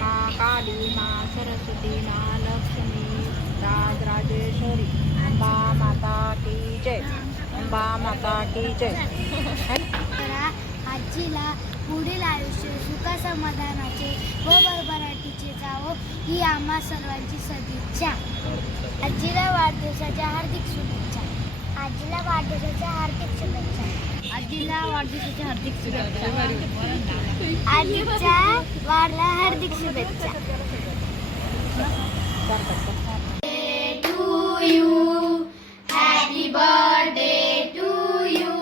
माँ काली, माँ सरस्वती, माँ लक्ष्मी, राजराजेश्वरी, अम्बा माता की जय, अम्बा माता की जय. आजीला पुढील आयुष्य सुख समाधानाचे व भरभराटीचे जावो ही आम्हा सर्वांची सदिच्छा. आजीला वाढदिवसाच्या हार्दिक शुभेच्छा. आजीला वाढदिवसाच्या हार्दिक शुभेच्छा. आजीला वाढदिवसाच्या हार्दिक शुभेच्छा. आजीच्या वाढला हार्दिक शुभेच्छा. To you, happy birthday to you,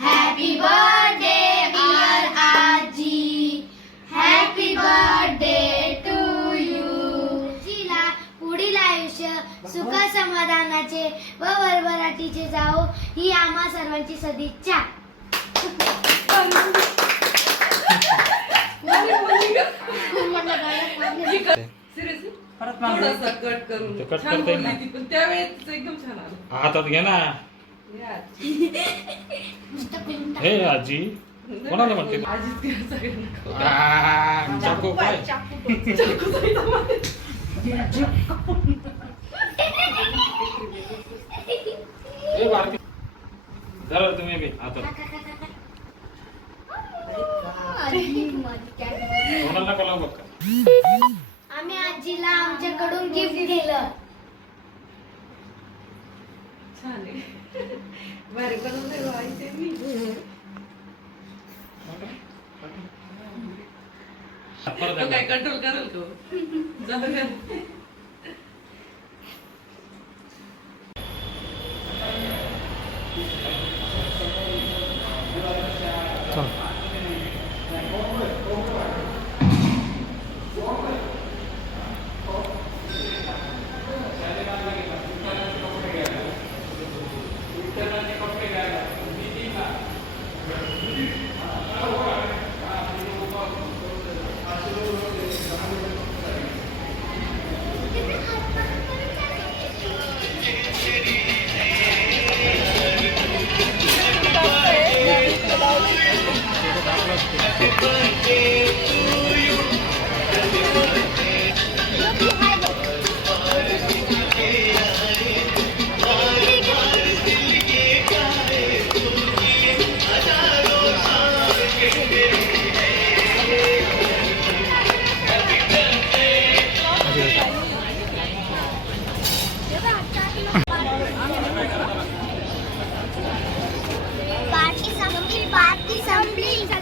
happy birthday dear आजी, हॅपी बर्थडे टू यू. आजीला पुढील आयुष्य सुख समाधानाचे व भरभराटीचे जावो ही आम्हा सर्वांची सदिच्छा. थोडासा कट करून छान बोलली ती, पण त्यावेळेस एकदम छान आलं. हातात घे ना. हे आजी कोणाला म्हणते? आजीच काय सगळ्यांना चाकू काय? चाकू जायचा मध्ये. ए भारती जरा तुम्ही बी हातात कोणाला नका लावू बघा. आम्ही आजीला आमच्याकडून गिफ्ट दिलं. छान आहे. भारी बनवलंय बा इथे मी. परत तो काय कंट्रोल करेल तो. जाऊ द्या.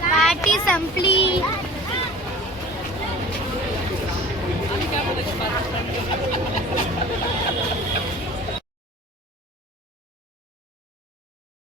पार्टी संपली.